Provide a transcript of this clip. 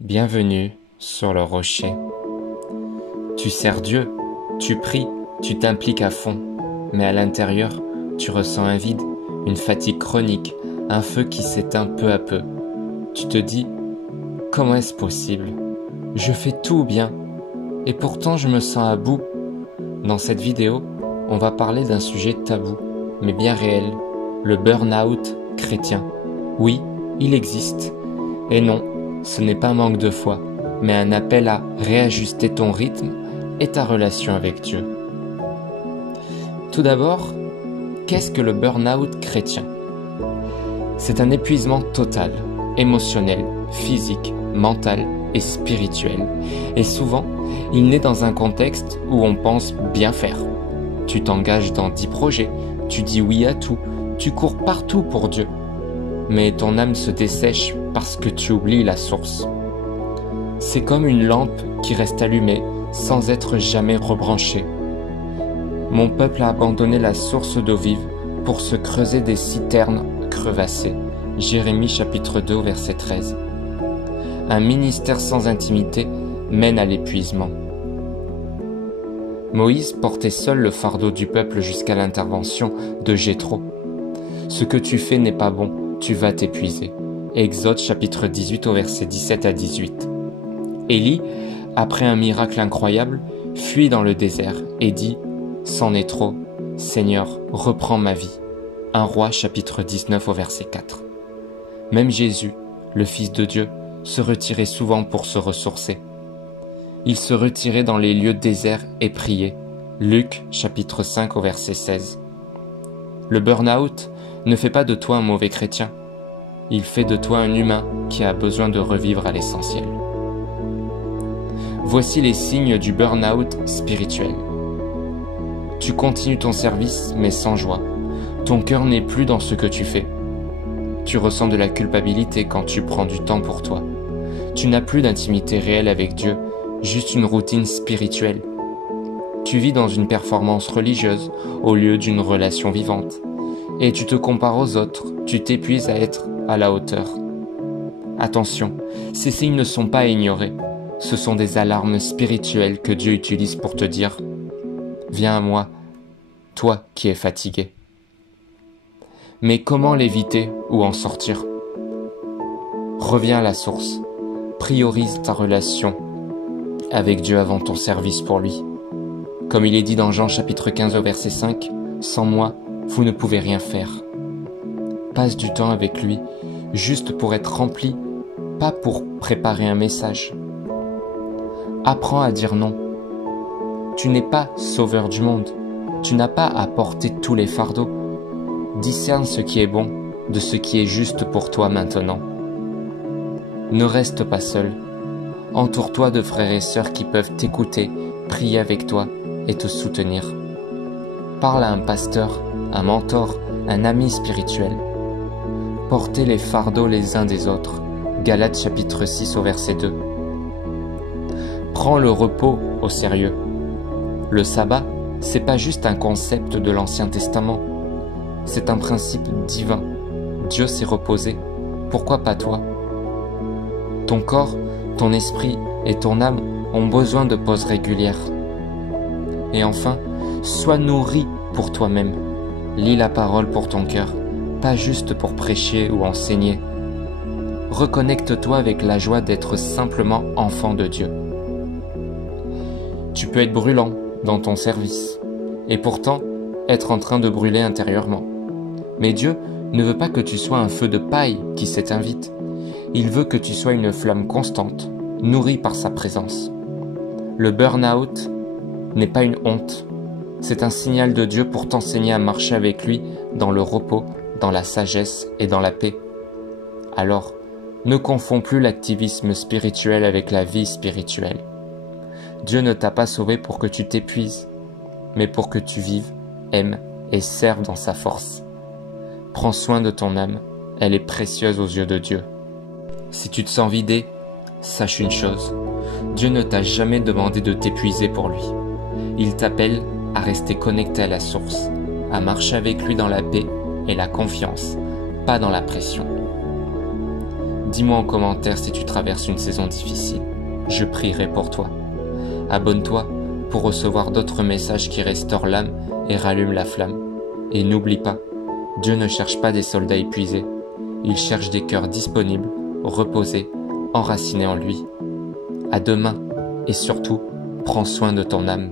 Bienvenue sur le rocher. Tu sers Dieu, tu pries, tu t'impliques à fond, mais à l'intérieur, tu ressens un vide, une fatigue chronique, un feu qui s'éteint peu à peu. Tu te dis, comment est-ce possible? Je fais tout bien, et pourtant je me sens à bout. Dans cette vidéo, on va parler d'un sujet tabou, mais bien réel, le burn-out chrétien. Oui, il existe. Et non, ce n'est pas un manque de foi, mais un appel à réajuster ton rythme et ta relation avec Dieu. Tout d'abord, qu'est-ce que le burn-out chrétien? C'est un épuisement total, émotionnel, physique, mental et spirituel. Et souvent, il naît dans un contexte où on pense bien faire. Tu t'engages dans 10 projets, tu dis oui à tout, tu cours partout pour Dieu. Mais ton âme se dessèche parce que tu oublies la source. C'est comme une lampe qui reste allumée sans être jamais rebranchée. Mon peuple a abandonné la source d'eau vive pour se creuser des citernes crevassées. Jérémie chapitre 2 verset 13. Un ministère sans intimité mène à l'épuisement. Moïse portait seul le fardeau du peuple jusqu'à l'intervention de Jéthro. Ce que tu fais n'est pas bon, tu vas t'épuiser. Exode chapitre 18 au verset 17 à 18. Élie, après un miracle incroyable, fuit dans le désert et dit « C'en est trop, Seigneur, reprends ma vie ». 1 Roi chapitre 19 au verset 4. Même Jésus, le Fils de Dieu, se retirait souvent pour se ressourcer. Il se retirait dans les lieux déserts et priait. Luc chapitre 5 au verset 16. Le burn-out ne fait pas de toi un mauvais chrétien. Il fait de toi un humain qui a besoin de revivre à l'essentiel. Voici les signes du burn-out spirituel. Tu continues ton service mais sans joie. Ton cœur n'est plus dans ce que tu fais. Tu ressens de la culpabilité quand tu prends du temps pour toi. Tu n'as plus d'intimité réelle avec Dieu, juste une routine spirituelle. Tu vis dans une performance religieuse au lieu d'une relation vivante. Et tu te compares aux autres, tu t'épuises à être à la hauteur. Attention, ces signes ne sont pas à ignorer. Ce sont des alarmes spirituelles que Dieu utilise pour te dire « Viens à moi, toi qui es fatigué ». Mais comment l'éviter ou en sortir? Reviens à la source. Priorise ta relation avec Dieu avant ton service pour lui. Comme il est dit dans Jean chapitre 15 au verset 5, « Sans moi, vous ne pouvez rien faire ». Passe du temps avec lui, juste pour être rempli, pas pour préparer un message. Apprends à dire non. Tu n'es pas sauveur du monde. Tu n'as pas à porter tous les fardeaux. Discerne ce qui est bon de ce qui est juste pour toi maintenant. Ne reste pas seul. Entoure-toi de frères et sœurs qui peuvent t'écouter, prier avec toi et te soutenir. Parle à un pasteur, un mentor, un ami spirituel. Portez les fardeaux les uns des autres. Galates chapitre 6 au verset 2. Prends le repos au sérieux. Le sabbat, c'est pas juste un concept de l'Ancien Testament. C'est un principe divin. Dieu s'est reposé. Pourquoi pas toi? Ton corps, ton esprit et ton âme ont besoin de pauses régulières. Et enfin, sois nourri pour toi-même. Lis la parole pour ton cœur, pas juste pour prêcher ou enseigner. Reconnecte-toi avec la joie d'être simplement enfant de Dieu. Tu peux être brûlant dans ton service, et pourtant être en train de brûler intérieurement. Mais Dieu ne veut pas que tu sois un feu de paille qui s'éteint vite. Il veut que tu sois une flamme constante, nourrie par sa présence. Le burn-out n'est pas une honte. C'est un signal de Dieu pour t'enseigner à marcher avec lui dans le repos, dans la sagesse et dans la paix. Alors, ne confonds plus l'activisme spirituel avec la vie spirituelle. Dieu ne t'a pas sauvé pour que tu t'épuises, mais pour que tu vives, aimes et serves dans sa force. Prends soin de ton âme, elle est précieuse aux yeux de Dieu. Si tu te sens vidé, sache une chose, Dieu ne t'a jamais demandé de t'épuiser pour lui. Il t'appelle à rester connecté à la source, à marcher avec lui dans la paix et la confiance, pas dans la pression. Dis-moi en commentaire si tu traverses une saison difficile. Je prierai pour toi. Abonne-toi pour recevoir d'autres messages qui restaurent l'âme et rallument la flamme. Et n'oublie pas, Dieu ne cherche pas des soldats épuisés. Il cherche des cœurs disponibles, reposés, enracinés en lui. À demain et surtout, prends soin de ton âme.